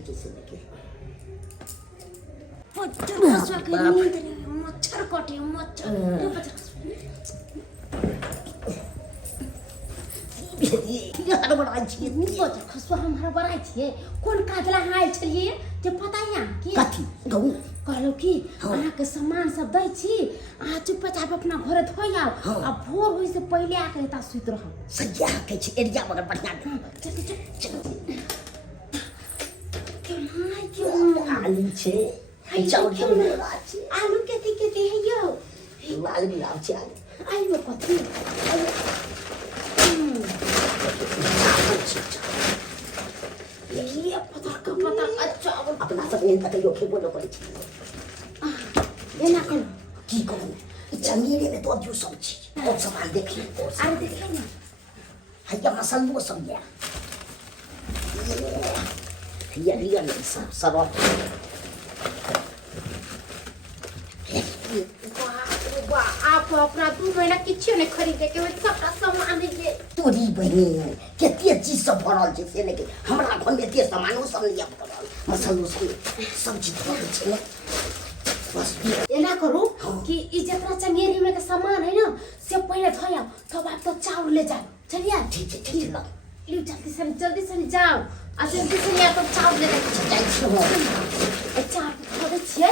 kitchen से लेके मच्छर कटे मच्छर हड़बड़ाई छिए बच्चा खसवा हम हड़बड़ाई छिए कोन काजला आयल छलिए जे पता या कि कथी कहू कहलो कि अहाँ के सामान सब दै छी अहाँ चुपचाप अपना घरे धोइ आओ आ भोर होई से पहले आके एता सुत रहो सैया के छी एरिया मगर बढ़िया चल चल आलू छे चाउर आलू केते केते है यो आलू मिलाव छे आलू कथी ये पता अच्छा अपना सब एहन तक यो खेबो न करै छी एना कर की कहू जमीरे में तो जो सब छी और सामान देखी अरे देखिए ना हैया मसल्लो सब या ये रियल सब आप अपना 2 महीना किछो नहीं खरीदे के सबटा सामान ले तोरी बहिन केते चीज सब भरल छै से लेके हमरा घर में एते सामानो सब लिया भरल मसल्लो सब चीज भरल छै बस एना करू कि ई जितना चंगेरी में के सामान है ना से पहले धोया तब आप तो चावल ले जाओ चलिए ठीक है लो जल्दी से जाओ आ जल्दी से या तो चावल ले जाओ चावल खरीदे छिए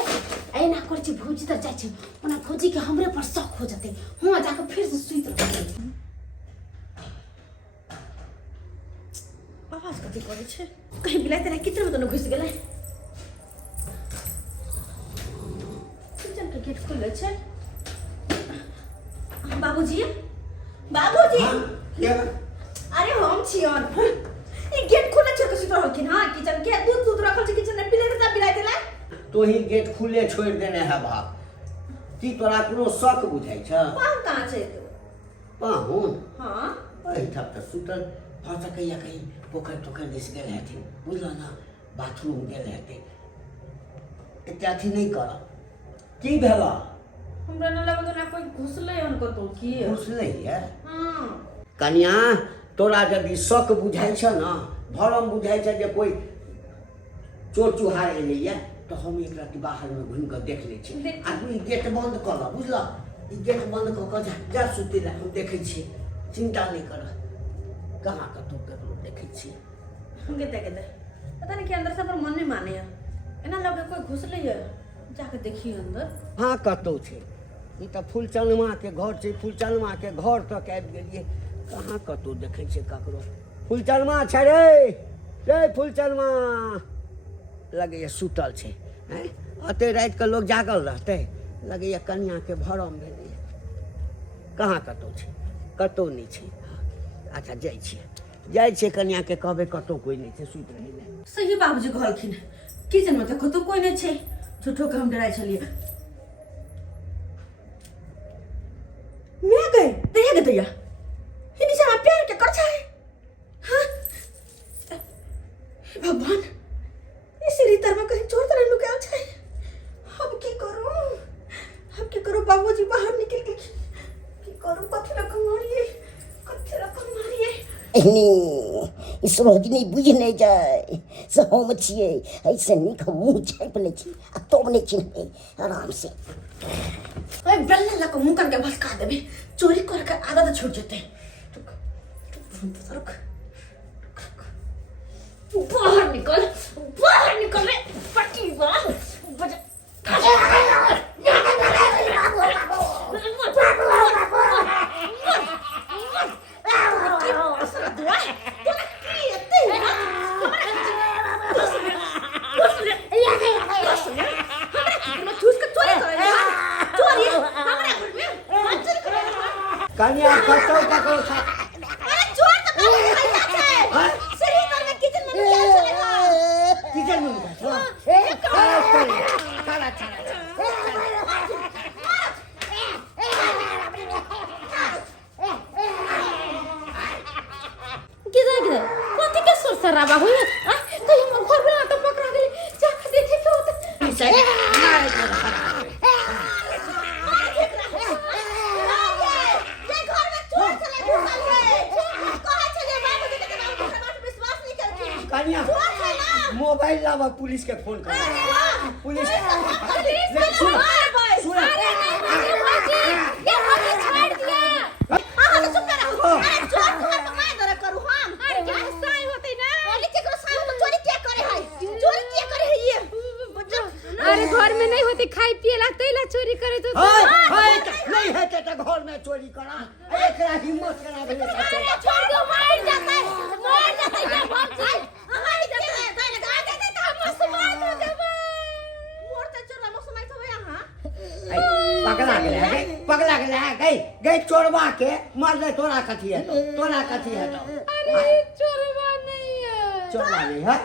एना कर छी भौजी त जाय छै ओना भौजी के हमरे पर शक हो जते हुआ जाके फिर से सुइत रहते आवाज कथी करे छै कहीं बिलाइ तेरा कितना में तो घुस गेलै किचन के गेट खुले छै बाबूजी बाबूजी अरे हम छियन ई गेट खुले छै के सुत रहल कि हां किचन के दूध रखल छै किचन में पिले त बिलाइ देला तो ही गेट खुले छोड़ देने है बाप की तोरा कोनो शक बुझाई छ पाहुन कहाँ छै तो पाहुन हां एहिठाम तऽ सुतल भऽ सकैया कहीं पोखरि तोखरि दिस गेल हेथिन बुझल ना बाथरूम गेल हेतै एते अथी नहीं कर की भेला हमरा न लगो ना कोई घुसले हन कतो की घुसलै है हां कन्या तोरा यदि शक बुझाई छ ना भरम बुझाई छ जे कोई चोर चुहार एलैया तो हम एक रात बाहर में घूम कर देख ले छी आ तू गेट बंद कर ल बुझला ई गेट बंद कर के जा सुते ला हम देखे छी चिंता नहीं कर कहां का तू ककरो देखे छी हम के पता नहीं कि अंदर से पर मन नहीं माने एना लगे कोई घुसले है जाके देखी अंदर हां कतो छे ई त फूलचनमा के घर छे फूलचनमा के घर तक आबि गेलिए कहां कतो देखे छे ककरो फूलचनमा छे रे फूलचनमा लगे सुतल छे हैं अते रात के लोग जागल रहते लगे कन्या के भरम भेलै कहाँ कतौ छे कतौ नहीं छे अच्छा जाय छे कन्या के कहबे कतौ कोई नहीं छे सुत रही ले सही बाबूजी कहलखिन किचन में तो कतो कोई नहीं छे झूठो के हम डराय छलिए मैं गए तैया के तैया हिनी से प्यार के कर छै हां भगवान इसी रीतर में कहीं चोर तरह लुकाल छै हम की करूं बाबूजी बाहर निकल के की करूं कथि रकम मारिए एहनी इस रोजनी बुझ नहीं जाए से हम छिए ऐसे निक मुंह छाप ले छी आ तो नहीं चिन्हे आराम से ओए बेल्ला लक मुंह करके भटका देबे चोरी करके आदत छूट जते रुक बाहर निकल रे पट्टी बाहर कन्या कतौ ककरो था अरे चोर तो भैया छै शरीर में किचन में क्या चलेगा किचन में चला किधर कथि के सुर सराबा हुई कहीं हम घर में तो पकड़ा गेली जाके देखे के होते ये घर में चोर चले घुसल है अब पुलिस के फोन कर पुलिस सुन अरे नहीं भौजी ये भौजी छोड़ दिया हां तो चुप करो अरे चोर को तो मैं दर करू हम अरे क्या साई होते ना अरे केकरो साम तो चोरी क्या करे है चोरी क्या करे है ये अरे घर में नहीं होती खाई पिएला तैला चोरी करे तो नहीं है ते घर में चोरी करा एकरा हिम्मत करा दे अरे छोड़ दो मार जाता है ये भौजी हां इते दे लगा देते तो हम मस्त मार दो देब मोरते चोर मस्त मार तो यहां पगला गए गए चोरवा के मार दे तोरा कथी है तो अरे चोरवा नहीं है चोरवा नहीं है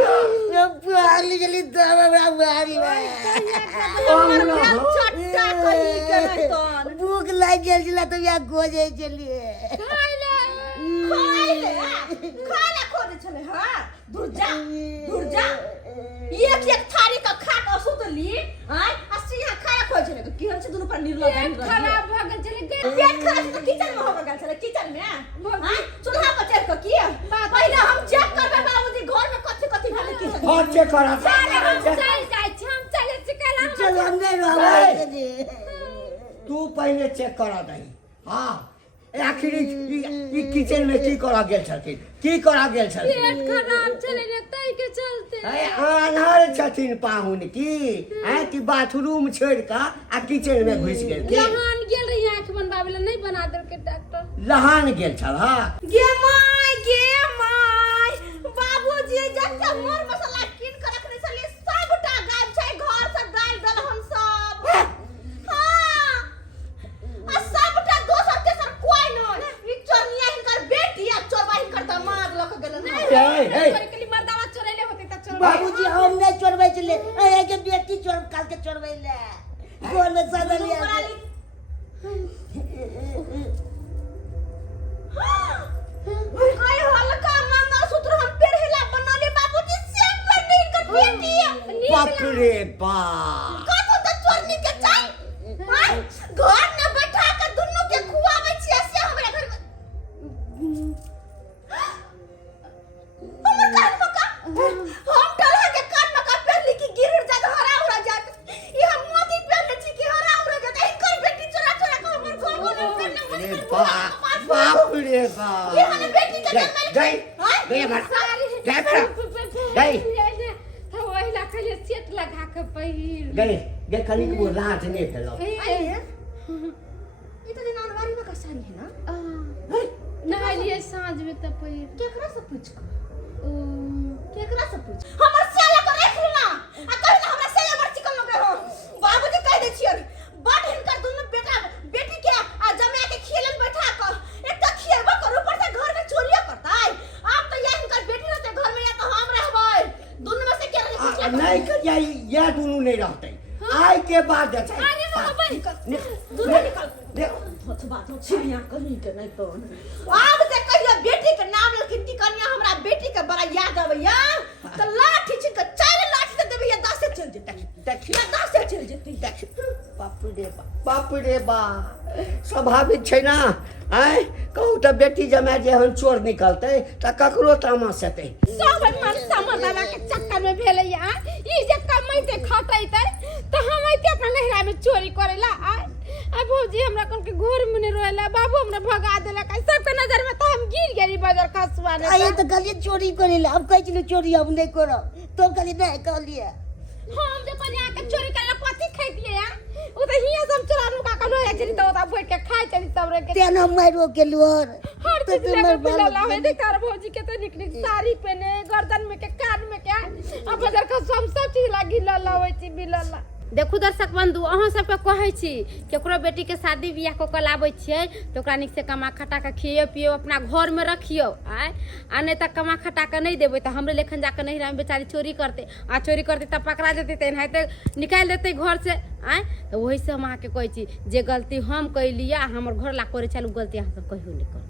बुआरी जली दवा बुआरी छट्टा कही करे तो भूख लग गेल छला तो या खोजे छलिए खाइले खोजे चले हां दूर जा एक थारी का खा के सुतली हां अस्सी यहां खाया खोजे चले कि हम से दोनों पर निर्लज खराब भ गेल चले पेट खराब तो किचन में हो गया चले किचन में हां चूल्हा पर चढ़ के किया पहले हम चेक करबे बाबूजी घर में कथि भेले किचन और चेक करा हम चले चिकला चलो अंदर आवे तू पहले चेक करा दही हां आखिर ई किचन में की करा गेल छथिन पेट खराब चले ने तई के चलते आन्हर छथिन पाहुन की बाथरूम छोड़ का आ किचन में घुस गेल के लहान गेल रही आंख बनवावे ला नहीं बना देल के डॉक्टर लहान गेल छल हां गे माय बाबूजी जत्ता मोर मसाला कीन के रखने छली सबटा गायब छै घर से गाय दलहन सब हां आ सबटा दोसर तेसर कोई नहीं ई चोरनिया हिनकर बेटी आ चोरबा हिनकर दामाद लक गेल ना चोरी के लिए मर्दावा चोरैले होते त चोर बाबूजी हम नहीं चोरबै छले ए के बेटी चोर काल के चोरबै ले कोन में सदा लिया कोई हल्का मंगलसूत्र हम पेरहिला बनले बाबूजी सेम बने हिनकर बेटी बाप रे बाप कतो त चोरनी के चाहि हां घर में बैठा के दुन्नु के खुआबै छी से हमरा घर में हमर कान मका हम डरा के कान मका पेरली की गिर जा हरा उड़ा जा ई हम मोती पेरले छी की हरा उड़ा जा हिनकर बेटी चोरा के हमर घर में रे बाप रे बाप ये हने बेटी के गई वही ला खाली सेट लगा के पहिर गई कनिक वो रात नहीं भेलो ई तो दिन अनवारी में का साड़ी है ना नहाइलिए साँझ में त पहिर केकरा से पूछ केकरा से पूछ हमर सेला को देख ना आ कहि ना हमरा सेला मर चिकन लगे हो बाबूजी कह दे छियै बड हिनकर दुनु बेटा बेटी के आ जमा के खेलन बैठा कर एक त खिएबो कर ऊपर से घर में चोरिया करताई आप तो या हिनकर बेटी रहते घर में या तो हम रहबै दुनु में से के रहे नहीं कर या दोनों नहीं रहते आई के बाद अच्छा अरे बाबा दुनु निकल देखो बात छिया कहीं के नहीं तो आब से कहियो बेटी के नाम लखिती कन्या हमरा बेटी के बड़ा याद आबैया त लाठी छिन के चार लाठी से देबे 10 से चल जेतै देखिए 10 से चल जेतै बाप रे बाप स्वाभाविक छै ना आय कहू त बेटी जमा जे हम चोर निकलते त ककरो तामस हेतै सब मन समझला के चक्कर में भेले या ई जे कमाइते खटैते त हम आइते अपना नहरा में चोरी करेला आ भौजी हमरा कोन के घर में नहीं रहला बाबू हमरा भगा देला का सबके नजर में त हम गिर गेली बाजार खसवा ने आये तो गली चोरी करेला अब कह चलो चोरी हम नहीं करो तो गली नहीं कर लिया हम जे कन्या के चोरी करला कथि खाइ दिए या उ त हिया सब चोरानु का कनो है चली तो बैठ के खाइ चली सब रे के तेना मारो के लोर हर चीज लेके बिलला है देखा भौजी के तो निक निक साड़ी पहने गर्दन में के कान में के अब बाजार खसवा सब चीज लागी लला होई छी बिलला देखू दर्शक बंधु अहाँ सबके कहै छी केकरो बेटी के शादी बियाह को कलाबै छियै तो ओकरा निक से कमा खटा के खियो पियो अपना घर में रखियो आ नहीं त कमा खटा के नहीं देबै त हमरे लेखन जाके नहिरा में बेचारी चोरी करते त पकड़ा जेतै त एनाहिते निकाल देतै घर से तो वही से हम अहाँ के कहै छी जे गलती हम कैलिया हमर घर ला करे चलू गलती अहाँ सब कहियो नहीं कर